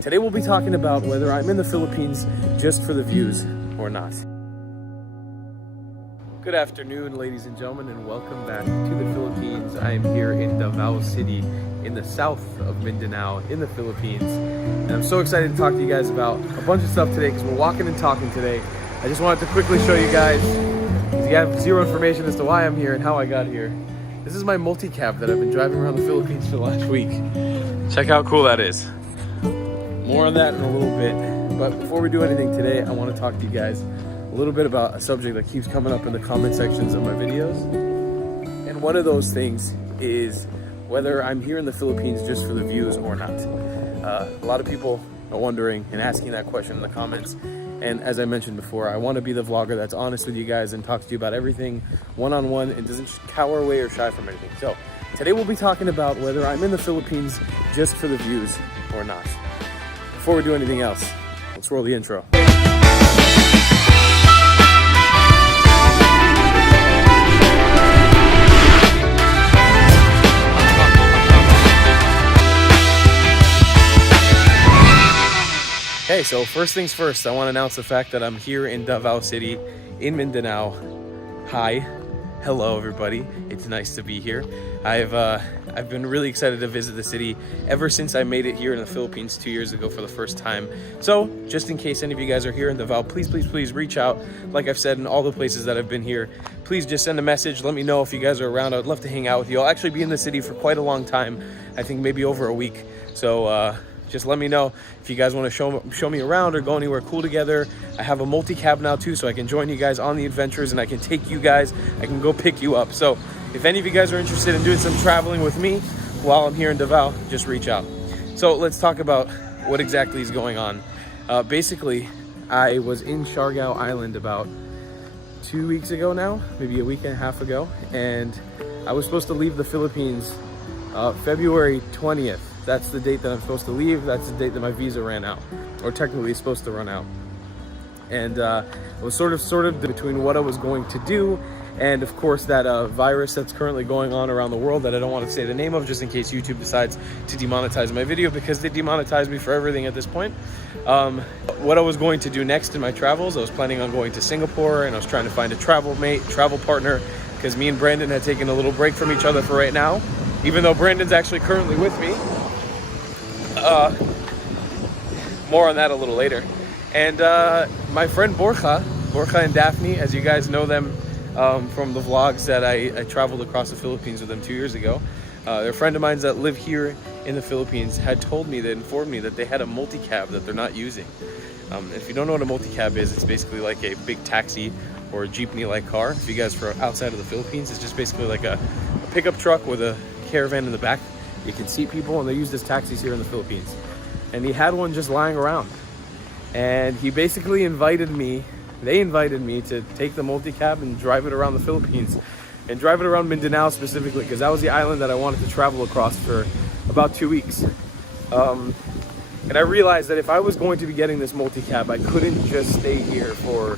Today we'll be talking about whether I'm in the Philippines just for the views or not. Good afternoon, ladies and gentlemen, and welcome back to the Philippines. I am here in Davao City in the south of Mindanao in the Philippines. And I'm so excited to talk to you guys about a bunch of stuff today because we're walking and talking today. I just wanted to quickly show you guys, because you have zero information as to why I'm here and how I got here. This is my multicab that I've been driving around the Philippines for the last week. Check how cool that is. More on that in a little bit. But before we do anything today, I want to talk to you guys a little bit about a subject that keeps coming up in the comment sections of my videos. And one of those things is whether I'm here in the Philippines just for the views or not. A lot of people are wondering and asking that question in the comments. And as I mentioned before, I want to be the vlogger that's honest with you guys and talks to you about everything one-on-one and doesn't cower away or shy from anything. So today we'll be talking about whether I'm in the Philippines just for the views or not. Before we do anything else, let's roll the intro. Okay, so first things first, I want to announce the fact that I'm here in Davao City in Mindanao. Hi, hello everybody. It's nice to be here. I've been really excited to visit the city ever since I made it here in the Philippines 2 years ago for the first time. So just in case any of you guys are here in Davao, please reach out. Like I've said in all the places that I've been here, please just send a message. Let me know if you guys are around. I'd love to hang out with you. I'll actually be in the city for quite a long time. I think maybe over a week. So just let me know if you guys want to show me around or go anywhere cool together. I have a multi-cab now too, so I can join you guys on the adventures and I can take you guys. I can go pick you up. So if any of you guys are interested in doing some traveling with me while I'm here in Davao, just reach out. So let's talk about what exactly is going on. Basically, I was in Siargao Island about 2 weeks ago now, maybe a week and a half ago, and I was supposed to leave the Philippines February 20th. That's the date that I'm supposed to leave. That's the date that my visa ran out, or technically it's supposed to run out. And it was sort of between what I was going to do and of course that virus that's currently going on around the world that I don't want to say the name of just in case YouTube decides to demonetize my video, because they demonetized me for everything at this point. What I was going to do next in my travels, I was planning on going to Singapore, and I was trying to find a travel partner, because me and Brandon had taken a little break from each other for right now, even though Brandon's actually currently with me. More on that a little later. And my friend Borja and Daphne, as you guys know them from the vlogs that I traveled across the Philippines with them 2 years ago. They're a friend of mine that live here in the Philippines, had informed me that they had a multi-cab that they're not using. If you don't know what a multi-cab is, it's basically like a big taxi or a jeepney-like car. If you guys are outside of the Philippines, it's just basically like a pickup truck with a caravan in the back. You can seat people, and they use as taxis here in the Philippines. And he had one just lying around. And he basically they invited me to take the multi-cab and drive it around the Philippines. And drive it around Mindanao specifically, because that was the island that I wanted to travel across for about 2 weeks. And I realized that if I was going to be getting this multi-cab, I couldn't just stay here for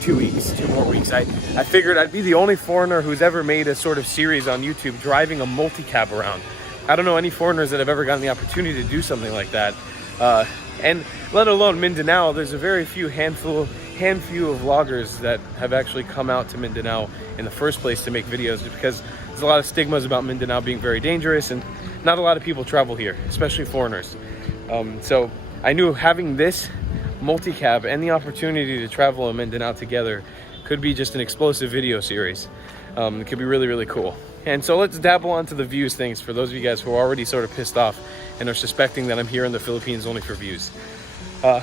2 weeks, 2 more weeks. I figured I'd be the only foreigner who's ever made a sort of series on YouTube driving a multi-cab around. I don't know any foreigners that have ever gotten the opportunity to do something like that. And let alone Mindanao, there's a very handful of vloggers that have actually come out to Mindanao in the first place to make videos, because there's a lot of stigmas about Mindanao being very dangerous, and not a lot of people travel here, especially foreigners. So I knew having this multi-cab and the opportunity to travel in Mindanao together could be just an explosive video series. It could be really, really cool. And so let's dabble onto the views things for those of you guys who are already sort of pissed off and are suspecting that I'm here in the Philippines only for views. I'm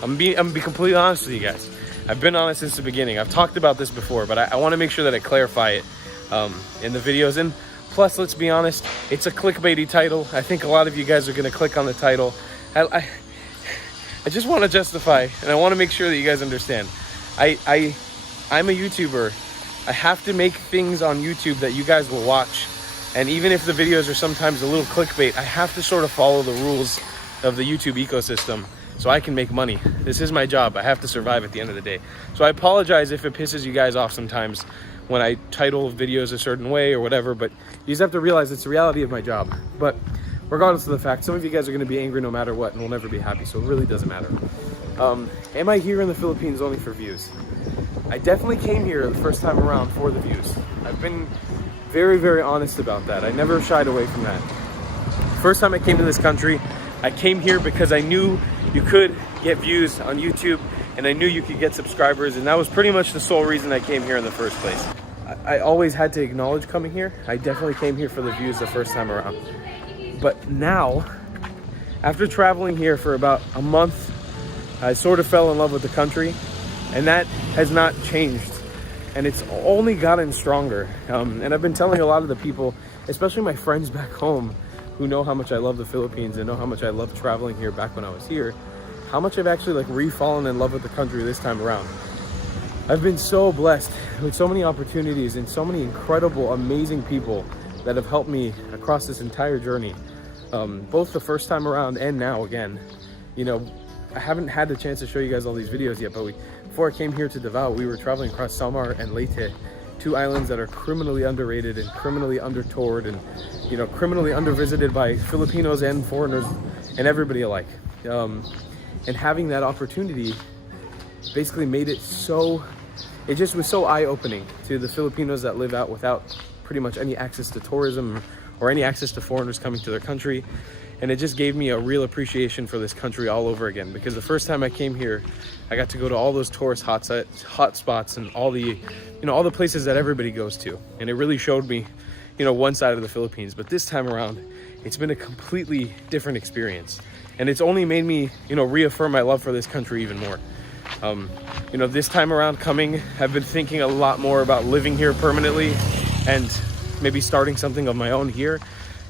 gonna be completely honest with you guys. I've been honest since the beginning. I've talked about this before, but I want to make sure that I clarify it in the videos. And plus, let's be honest, it's a clickbaity title. I think a lot of you guys are going to click on the title. I just want to justify, and I want to make sure that you guys understand. I'm a YouTuber. I have to make things on YouTube that you guys will watch. And even if the videos are sometimes a little clickbait, I have to sort of follow the rules of the YouTube ecosystem so I can make money. This is my job. I have to survive at the end of the day. So I apologize if it pisses you guys off sometimes when I title videos a certain way or whatever, but you just have to realize it's the reality of my job. But regardless of the fact, some of you guys are going to be angry no matter what and will never be happy, so it really doesn't matter. Am I here in the Philippines only for views? I definitely came here the first time around for the views. I've been very, very honest about that. I never shied away from that. First time I came to this country, I came here because I knew you could get views on YouTube and I knew you could get subscribers, and that was pretty much the sole reason I came here in the first place. I always had to acknowledge coming here. I definitely came here for the views the first time around. But now, after traveling here for about a month, I sort of fell in love with the country, and that has not changed. And it's only gotten stronger. And I've been telling a lot of the people, especially my friends back home, who know how much I love the Philippines and know how much I loved traveling here back when I was here, how much I've actually like re-fallen in love with the country this time around. I've been so blessed with so many opportunities and so many incredible, amazing people that have helped me across this entire journey. Both the first time around and now again. You know, I haven't had the chance to show you guys all these videos yet, but before I came here to Davao, we were traveling across Samar and Leyte, two islands that are criminally underrated and criminally undertoured and, you know, criminally undervisited by Filipinos and foreigners and everybody alike. And having that opportunity basically made it so, it just was so eye-opening to the Filipinos that live out without pretty much any access to tourism or any access to foreigners coming to their country. And it just gave me a real appreciation for this country all over again, because the first time I came here, I got to go to all those tourist hot spots and all the, you know, all the places that everybody goes to. And it really showed me, you know, one side of the Philippines. But this time around, it's been a completely different experience. And it's only made me, you know, reaffirm my love for this country even more. You know, this time around coming, I've been thinking a lot more about living here permanently and maybe starting something of my own here.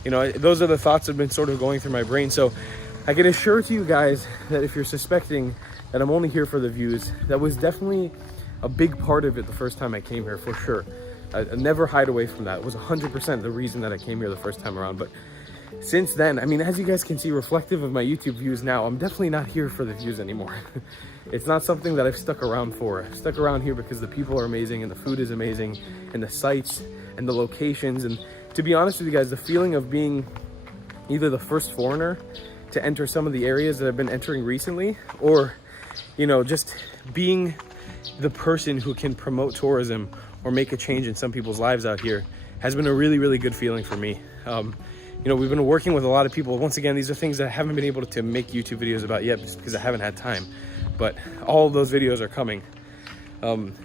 You know, those are the thoughts that have been sort of going through my brain. So I can assure to you guys that if you're suspecting that I'm only here for the views, that was definitely a big part of it the first time I came here, for sure. I never hide away from that. It was 100% the reason that I came here the first time around. But since then, I mean, as you guys can see, reflective of my YouTube views now, I'm definitely not here for the views anymore. It's not something that I've stuck around for. I've stuck around here because the people are amazing and the food is amazing and the sights and the locations. And to be honest with you guys, the feeling of being either the first foreigner to enter some of the areas that I've been entering recently, or, you know, just being the person who can promote tourism or make a change in some people's lives out here has been a really, really good feeling for me. You know, we've been working with a lot of people. Once again, these are things that I haven't been able to make YouTube videos about yet just because I haven't had time, but all of those videos are coming.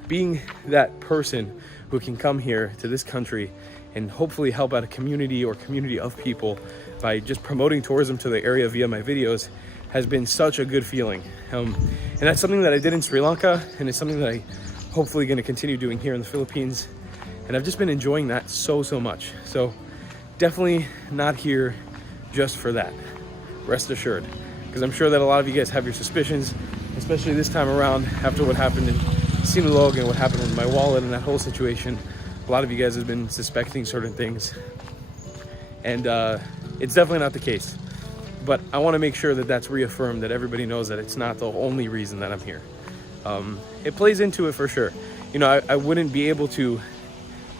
Being that person who can come here to this country and hopefully help out a community or community of people by just promoting tourism to the area via my videos has been such a good feeling. And that's something that I did in Sri Lanka, and it's something that I hopefully going to continue doing here in the Philippines. And I've just been enjoying that so much. So definitely not here just for that, rest assured, because I'm sure that a lot of you guys have your suspicions, especially this time around after what happened in Sinulog and what happened with my wallet and that whole situation. A lot of you guys have been suspecting certain things, and it's definitely not the case. But I want to make sure that that's reaffirmed, that everybody knows that it's not the only reason that I'm here. It plays into it for sure. You know, I wouldn't be able to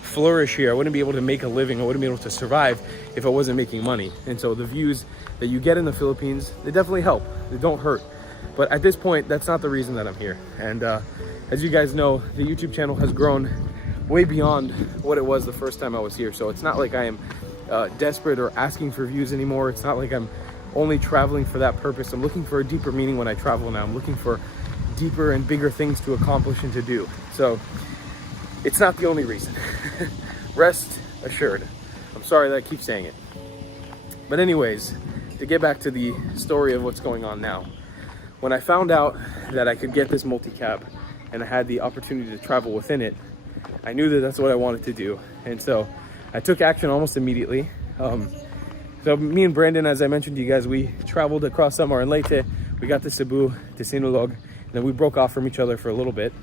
flourish here. I wouldn't be able to make a living. I wouldn't be able to survive if I wasn't making money. And so the views that you get in the Philippines, they definitely help. They don't hurt. But at this point, that's not the reason that I'm here. And as you guys know, the YouTube channel has grown way beyond what it was the first time I was here. So it's not like I am desperate or asking for views anymore. It's not like I'm only traveling for that purpose. I'm looking for a deeper meaning when I travel now. I'm looking for deeper and bigger things to accomplish and to do. So it's not the only reason. Rest assured. I'm sorry that I keep saying it. But anyways, to get back to the story of what's going on now. When I found out that I could get this multi-cab and I had the opportunity to travel within it, I knew that that's what I wanted to do. And so I took action almost immediately. So me and Brandon, as I mentioned to you guys, we traveled across Samar and Leyte. We got to Cebu, to Sinulog, and then we broke off from each other for a little bit.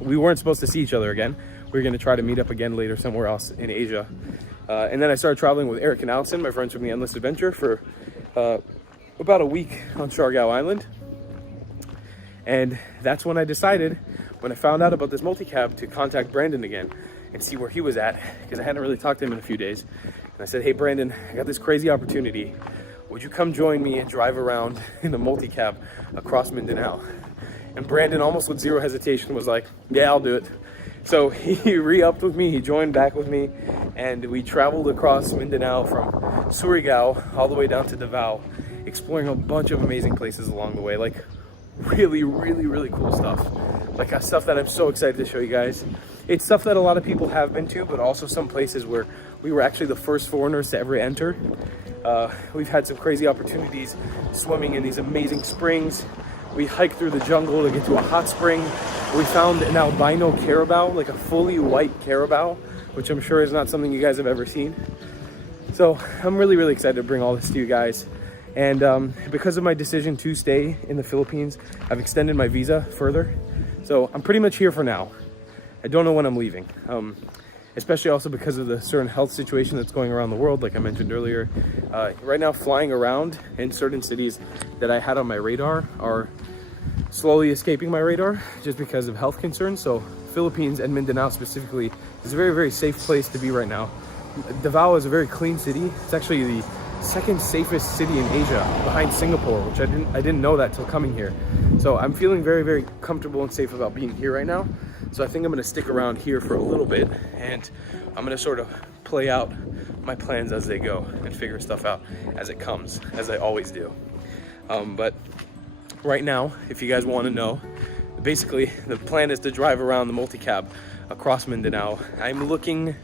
We weren't supposed to see each other again. We were going to try to meet up again later somewhere else in Asia. And then I started traveling with Eric and Allison, my friends from the Endless Adventure, for about a week on Siargao Island. And that's when I decided, when I found out about this multi-cab, to contact Brandon again and see where he was at, because I hadn't really talked to him in a few days. And I said, hey, Brandon, I got this crazy opportunity. Would you come join me and drive around in the multicab across Mindanao? And Brandon, almost with zero hesitation, was like, yeah, I'll do it. So he re-upped with me, he joined back with me, and we traveled across Mindanao from Surigao all the way down to Davao, exploring a bunch of amazing places along the way, like really cool stuff. Like stuff that I'm so excited to show you guys. It's stuff that a lot of people have been to, but also some places where we were actually the first foreigners to ever enter. We've had some crazy opportunities swimming in these amazing springs. We hiked through the jungle to get to a hot spring. We found an albino carabao, like a fully white carabao, which I'm sure is not something you guys have ever seen. So I'm really excited to bring all this to you guys. And because of my decision to stay in the Philippines, I've extended my visa further. So I'm pretty much here for now. I don't know when I'm leaving, especially also because of the certain health situation that's going around the world, like I mentioned earlier. Right now, flying around in certain cities that I had on my radar are slowly escaping my radar just because of health concerns. So Philippines and Mindanao specifically is a very safe place to be right now. Davao is a very clean city. It's actually the second safest city in Asia behind Singapore, which I didn't know that till coming here. So I'm feeling very comfortable and safe about being here right now. So I think I'm gonna stick around here for a little bit, and I'm gonna sort of play out my plans as they go and figure stuff out as it comes, as I always do. But right now, if you guys want to know, basically the plan is to drive around the multicab across Mindanao. I'm looking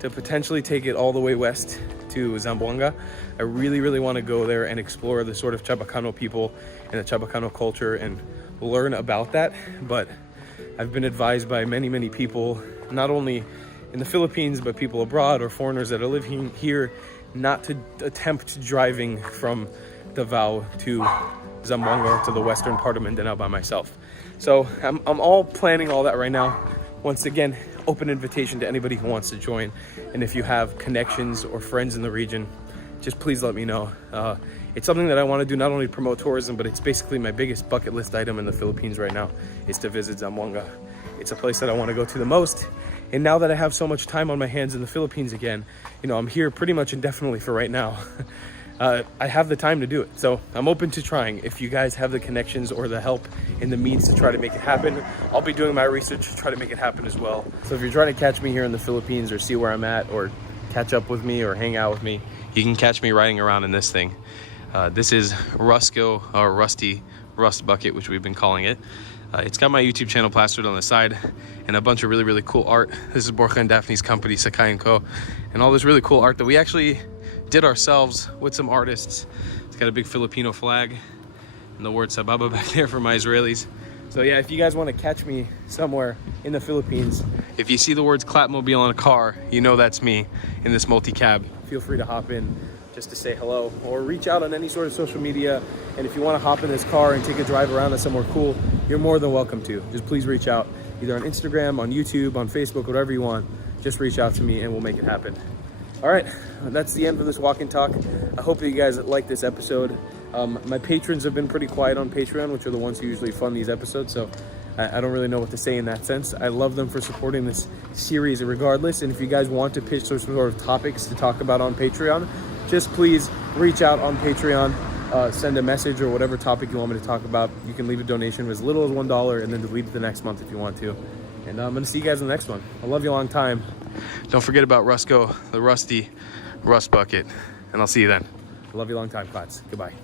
to potentially take it all the way west to Zamboanga. I really want to go there and explore the sort of Chabacano people and the Chabacano culture and learn about that. But I've been advised by many people, not only in the Philippines, but people abroad or foreigners that are living here, not to attempt driving from Davao to Zamboanga to the western part of Mindanao by myself. So I'm all planning all that right now. Once again, open invitation to anybody who wants to join. And if you have connections or friends in the region, just please let me know. It's something that I want to do, not only to promote tourism, but it's basically my biggest bucket list item in the Philippines right now is to visit Zamboanga. It's a place that I want to go to the most. And now that I have so much time on my hands in the Philippines again, you know, I'm here pretty much indefinitely for right now. I have the time to do it. So I'm open to trying. If you guys have the connections or the help and the means to try to make it happen, I'll be doing my research to try to make it happen as well. So if you're trying to catch me here in the Philippines or see where I'm at or catch up with me or hang out with me, you can catch me riding around in this thing. This is Rusco, or Rusty Rust Bucket, which we've been calling it. It's got my YouTube channel plastered on the side and a bunch of really cool art. This is Borja and Daphne's company, Sakai & Co. And all this really cool art that we actually did ourselves with some artists. It's got a big Filipino flag and the word Sababa back there for my Israelis. So yeah, if you guys want to catch me somewhere in the Philippines, if you see the words Clapmobile on a car, you know that's me in this multi-cab. Feel free to hop in just to say hello or reach out on any sort of social media. And if you want to hop in this car and take a drive around to somewhere cool, you're more than welcome to. Just please reach out either on Instagram, on YouTube, on Facebook, whatever you want. Just reach out to me and we'll make it happen. All right, that's the end of this walk and talk. I hope that you guys like this episode. My patrons have been pretty quiet on Patreon, which are the ones who usually fund these episodes, so I don't really know what to say in that sense. I love them for supporting this series regardless, and if you guys want to pitch some sort of topics to talk about on Patreon, just please reach out on Patreon, send a message or whatever topic you want me to talk about. You can leave a donation of as little as $1 and then delete it the next month if you want to. And I'm gonna see you guys in the next one. I love you a long time. Don't forget about Rusco, the Rusty Rust Bucket, and I'll see you then. I love you a long time, Clats. Goodbye.